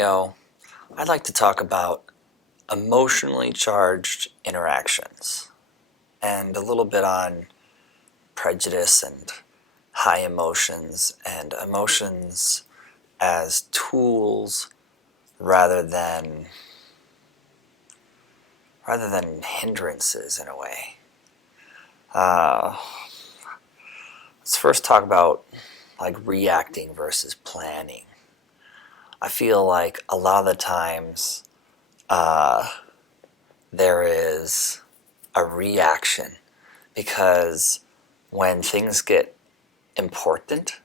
I'd like to talk about emotionally charged interactions and a little bit on prejudice and high emotions and emotions as tools rather than hindrances in a way. Uh, let's first talk about like reacting versus planning. I feel like a lot of the times there is a reaction because when things get important,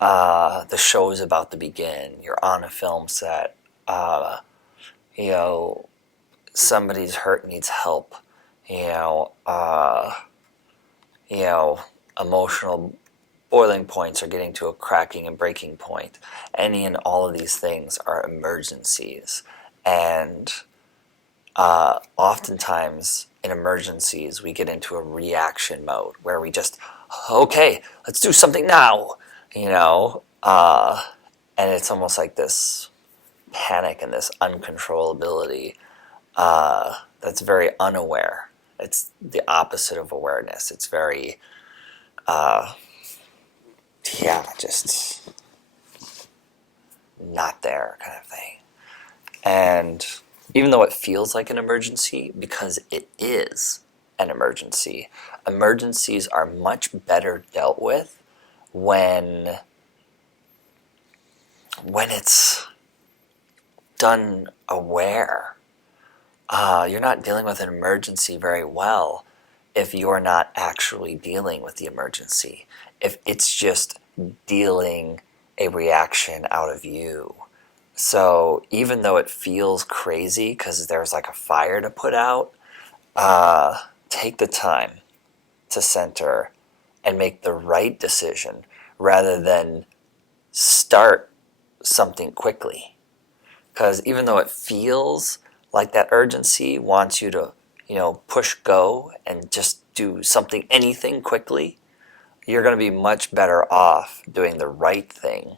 the show is about to begin. You're on a film set. Uh, you know, somebody's hurt, needs help. You know, uh, you know, emotional boiling points are getting to a cracking and breaking point. Any and all of these things are emergencies, and oftentimes in emergencies we get into a reaction mode where we just, okay, let's do something now, and it's almost like this panic and this uncontrollability that's very unaware. It's the opposite of awareness. It's very, just not there kind of thing. And even though it feels like an emergency, because it is an emergency, emergencies are much better dealt with when it's done aware. You're not dealing with an emergency very well if you're not actually dealing with the emergency. If it's just dealing a reaction out of you. So even though it feels crazy because there's like a fire to put out, take the time to center and make the right decision rather than start something quickly. Because even though it feels like that urgency wants you to, push go and just do something, anything quickly, you're going to be much better off doing the right thing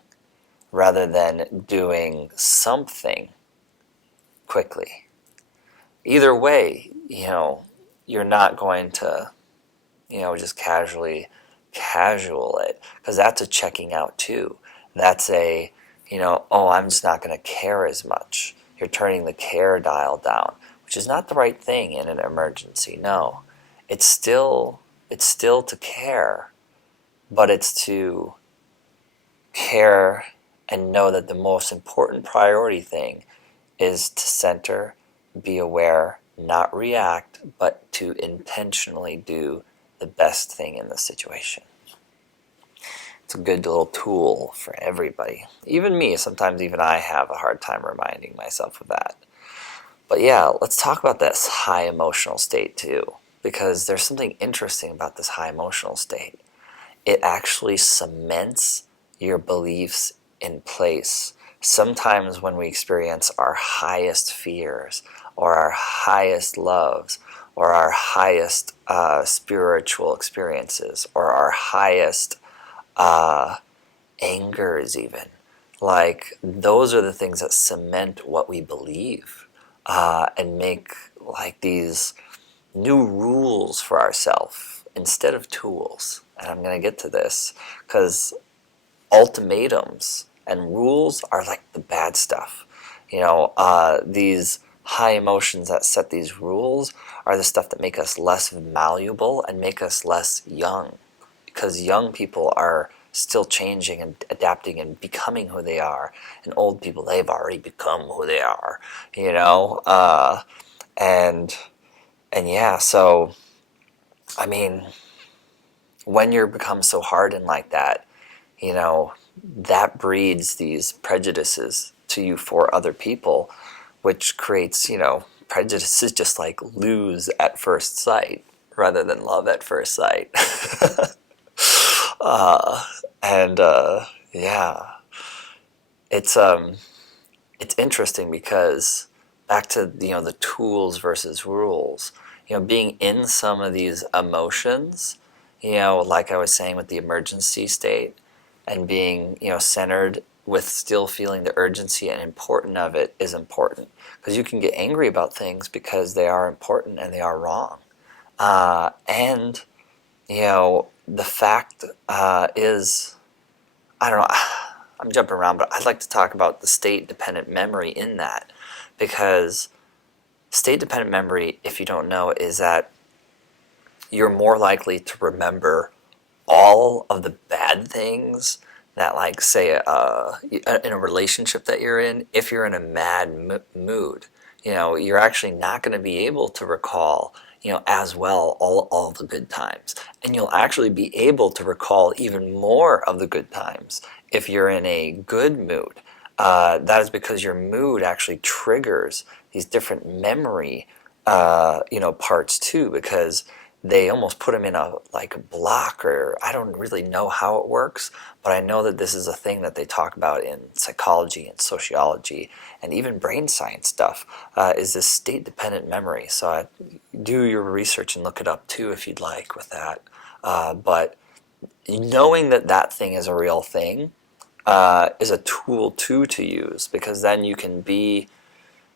rather than doing something quickly. Either way, you're not going to, just casual it, because that's a checking out too. That's a, I'm just not going to care as much. You're turning the care dial down, which is not the right thing in an emergency. No, it's still to care, but it's to care and know that the most important priority thing is to center, be aware, not react, but to intentionally do the best thing in the situation. It's a good little tool for everybody. Even me, sometimes even I have a hard time reminding myself of that. But yeah, let's talk about this high emotional state too, because there's something interesting about this high emotional state. It actually cements your beliefs in place. Sometimes when we experience our highest fears or our highest loves or our highest spiritual experiences or our highest angers even, like those are the things that cement what we believe and make like these new rules for ourselves instead of tools. And I'm going to get to this because ultimatums and rules are like the bad stuff. These high emotions that set these rules are the stuff that make us less malleable and make us less young, because young people are still changing and adapting and becoming who they are, and old people, they've already become who they are, and yeah, so I mean, when you become so hardened like that, that breeds these prejudices to you for other people, which creates, prejudices just like lose at first sight rather than love at first sight. And yeah, it's interesting because back to the tools versus rules. Being in some of these emotions, like I was saying with the emergency state, and being centered with still feeling the urgency and importance of it is important. Because you can get angry about things because they are important and they are wrong. And, the fact is, I don't know, I'm jumping around, but I'd like to talk about the state-dependent memory in that. Because state-dependent memory, if you don't know, is that you're more likely to remember all of the bad things that, like, say, in a relationship that you're in, if you're in a mad mood, you're actually not going to be able to recall, as well all the good times. And you'll actually be able to recall even more of the good times if you're in a good mood. That is because your mood actually triggers these different memory, parts too, because they almost put them in a block, or I don't really know how it works, but I know that this is a thing that they talk about in psychology and sociology and even brain science stuff, is this state-dependent memory. So do your research and look it up too if you'd like with that. But knowing that that thing is a real thing is a tool too to use, because then you can be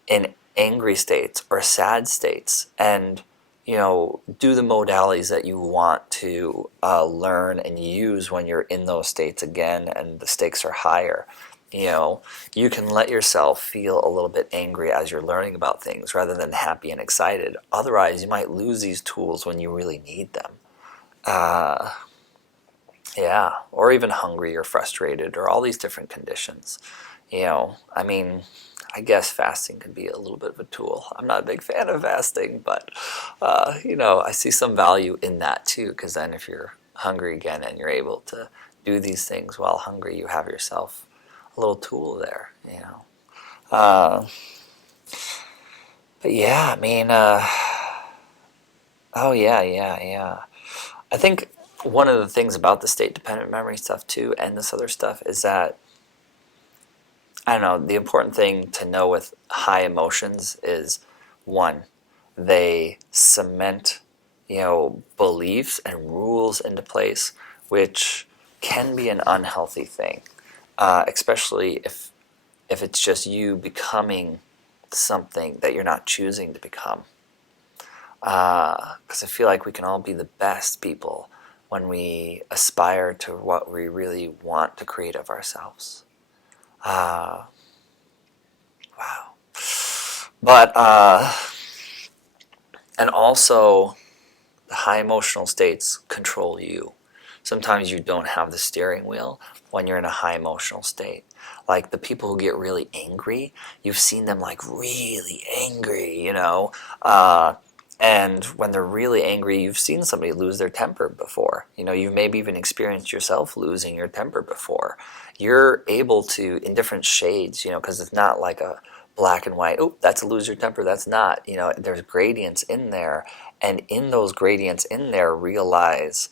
in angry states or sad states and do the modalities that you want to learn and use when you're in those states again and the stakes are higher. You can let yourself feel a little bit angry as you're learning about things rather than happy and excited. Otherwise, you might lose these tools when you really need them. Yeah, or even hungry or frustrated or all these different conditions. I guess fasting could be a little bit of a tool. I'm not a big fan of fasting, but, I see some value in that too, because then if you're hungry again and you're able to do these things while hungry, you have yourself a little tool there, But yeah, oh yeah. I think one of the things about the state-dependent memory stuff too, and this other stuff, is that, I don't know, the important thing to know with high emotions is, one, they cement, beliefs and rules into place, which can be an unhealthy thing, especially if it's just you becoming something that you're not choosing to become. Because I feel like we can all be the best people when we aspire to what we really want to create of ourselves. Wow. But, and also, the high emotional states control you. Sometimes you don't have the steering wheel when you're in a high emotional state. Like the people who get really angry, you've seen them really angry, and when they're really angry, you've seen somebody lose their temper before. You've maybe even experienced yourself losing your temper before. You're able to, in different shades, because it's not like a black and white, oh, that's a lose your temper, that's not. There's gradients in there, and in those gradients in there, realize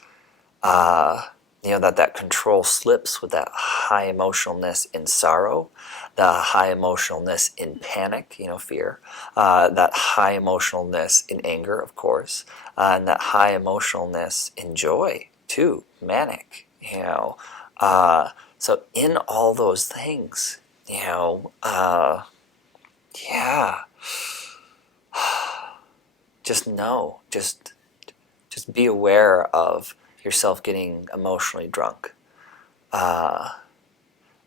that control slips with that high emotionalness in sorrow, the high emotionalness in panic, fear, that high emotionalness in anger, of course, and that high emotionalness in joy too, manic, so in all those things, yeah, just know, just be aware of yourself getting emotionally drunk,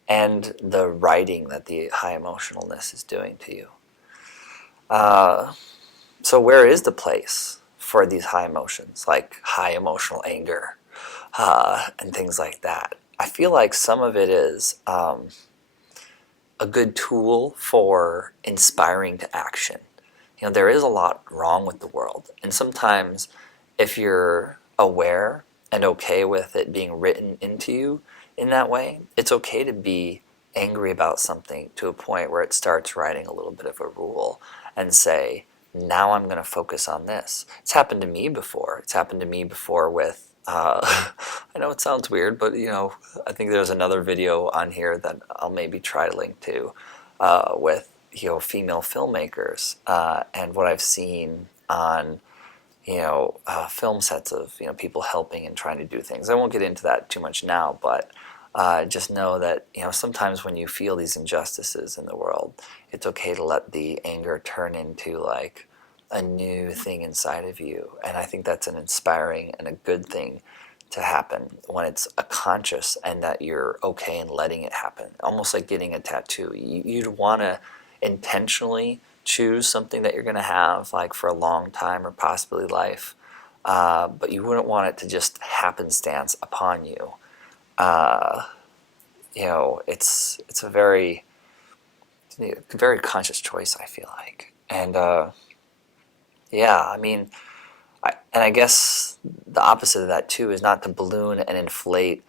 and the writing that the high emotionalness is doing to you. So where is the place for these high emotions, like high emotional anger, and things like that? I feel like some of it is a good tool for inspiring to action. There is a lot wrong with the world, and sometimes if you're aware and okay with it being written into you in that way, it's okay to be angry about something to a point where it starts writing a little bit of a rule and say, now I'm going to focus on this. It's happened to me before. It's happened to me before with, I know it sounds weird, but I think there's another video on here that I'll maybe try to link to, with female filmmakers, and what I've seen on film sets of people helping and trying to do things. I won't get into that too much now, but Just know that, sometimes when you feel these injustices in the world, it's okay to let the anger turn into like a new thing inside of you. And I think that's an inspiring and a good thing to happen when it's a conscious, and that you're okay in letting it happen. Almost like getting a tattoo. You'd want to intentionally choose something that you're going to have like for a long time or possibly life, but you wouldn't want it to just happenstance upon you. Uh, it's a very conscious choice, I feel like. And yeah, I mean, and I guess the opposite of that too is not to balloon and inflate,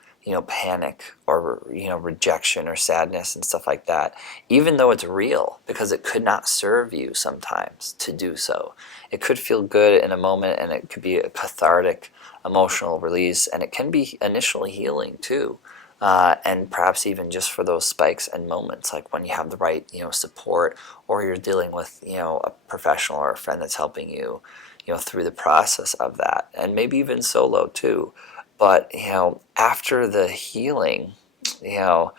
panic or, rejection or sadness and stuff like that, even though it's real, because it could not serve you sometimes to do so. It could feel good in a moment, and it could be a cathartic emotional release, and it can be initially healing too. And perhaps even just for those spikes and moments, like when you have the right, support, or you're dealing with, a professional or a friend that's helping you, through the process of that, and maybe even solo too. But after the healing, the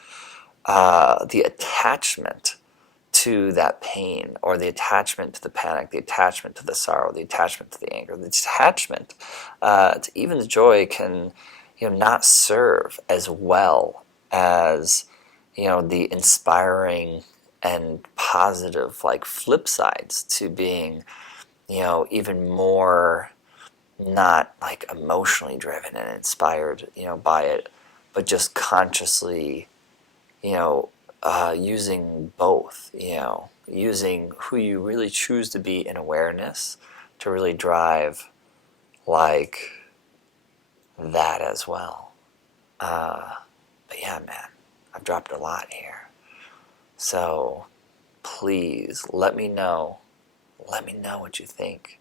attachment to that pain, or the attachment to the panic, the attachment to the sorrow, the attachment to the anger, the attachment to even the joy can, not serve as well as, the inspiring and positive like flip sides to being, even more not like emotionally driven and inspired, by it, but just consciously, using both, using who you really choose to be in awareness to really drive like that as well. But yeah, man, I've dropped a lot here. So please let me know what you think.